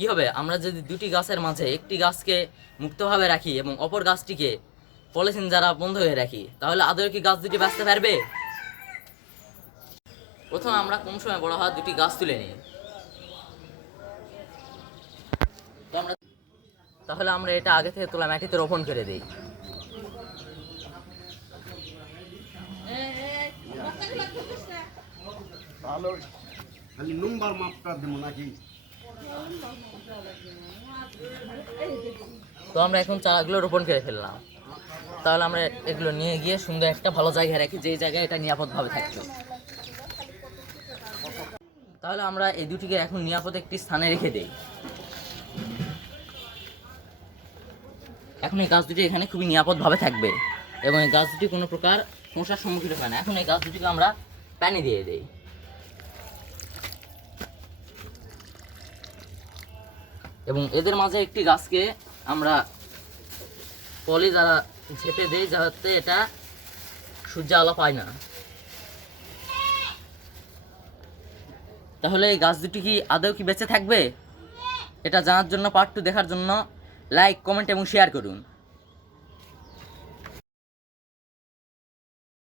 কি হবে আমরা যদি দুটি গাছের মাঝে একটি গাছকে মুক্তভাবে রাখি এবং অপর গাছটিকে পলিথিন দ্বারা বন্ধ হয়ে রাখি, তাহলে আদৌ কি গাছ দুটি বাঁচতে পারবে? প্রথম আমরা কম সময় বড় হওয়া দুটি গাছ তুলে নিই। তাহলে আমরা এটা আগে থেকে তোলা মাটিতে রোপণ করে দিই। ভালো খালি নম্বর মাপটা দেবো নাকি? তো আমরা এখন চারাগুলো রোপণ করে ফেললাম। তাহলে আমরা এগুলো নিয়ে গিয়ে সুন্দর একটা ভালো জায়গায় রাখি, যেই জায়গায় এটা নিরাপদভাবে থাকবে। তাহলে আমরা এই দুটিকে এখন নিরাপদ একটি স্থানে রেখে দেই। এখন এই গাছ দুটি এখানে খুবই নিরাপদভাবে থাকবে এবং এই গাছ দুটি কোনো প্রকার সমস্যার সম্মুখীন হয় না। এখন এই গাছ দুটিকে আমরা পানি দিয়ে দেই। এবং এদের মাঝে একটি গাছকে আমরা পলি দ্বারা ঝেপে দেই, যাতে এটা সূর্য আলো পায় না। তাহলে এই গাছ দুটি কি আদৌ কি বেঁচে থাকবে? এটা জানার জন্য, পার্ট 2 দেখার জন্য লাইক, কমেন্ট এবং শেয়ার করুন।